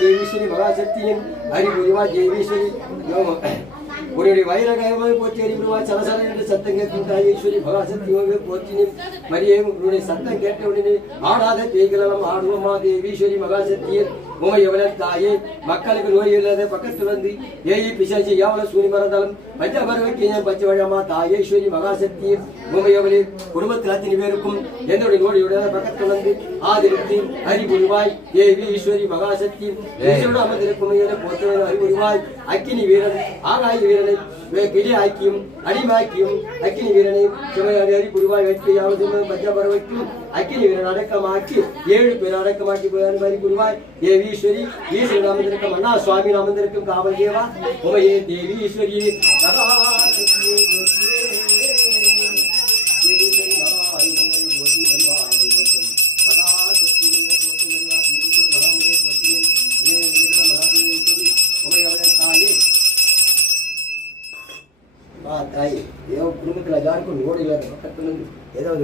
தேவீஸ்வரி மகாசக்தியும் ஹரிபுரிவா தேவீஸ்வரி உன்னுடைய வைரகாயமாக போற்றி அறிவுருவா சலசல என்று சத்தம் கேட்கும் தாயேஸ்வரி மகாசக்தியோக போற்றினும் மரியே உன்னுடைய சத்தம் கேட்ட உடனே ஆடாத தேய்களம் ஆடுவமா தேவீஸ்வரி மகாசக்தியில் உமை எவன தாயே மக்களுக்கு நோய் இல்லாத பக்கத்துல வந்து ஏயி பிசாச்சி எவ்வளவு சூனி மறந்தாலும் பஞ்சபரவக்கிய பஞ்சவழமா தாயேஸ்வரி மகாசக்தியும் உமை எவளே குடும்பத்தில் அத்தனை பேருக்கும் என்னுடைய நோடியுடைய பக்கத்துல வந்து ஆதிருத்தி ஹரிபுரிவாய் தேவி ஈஸ்வரி மகாசக்தி ஈஸ்வரோடு அமர்ந்திருக்கும் போற்றவன் ஹரிபுரிவாய் அக்கினி வீரன் ஆகாய வீரனை கிளி ஆக்கியும் அடிமாக்கியும் அக்கினி வீரனை சிவகாரி ஹரிபுரிவாய் வைக்கையாவது பஞ்சபரவைக்கும் அக்கினி வீரன் அடக்கமாக்கி 7 பேர் அடக்கமாக்கி ஹரிபுரிவாய் தேவி ஈஸ்வரி ஈஸ்வரி அமர்ந்திருக்கும் அண்ணா சுவாமி அமர்ந்திருக்கும் காவல் தேவா உமையே தேவி ஈஸ்வரி தாய் குடும்பத்தில் எல்லாருக்கும் நோடு இல்லாத பக்கத்துல ஏதாவது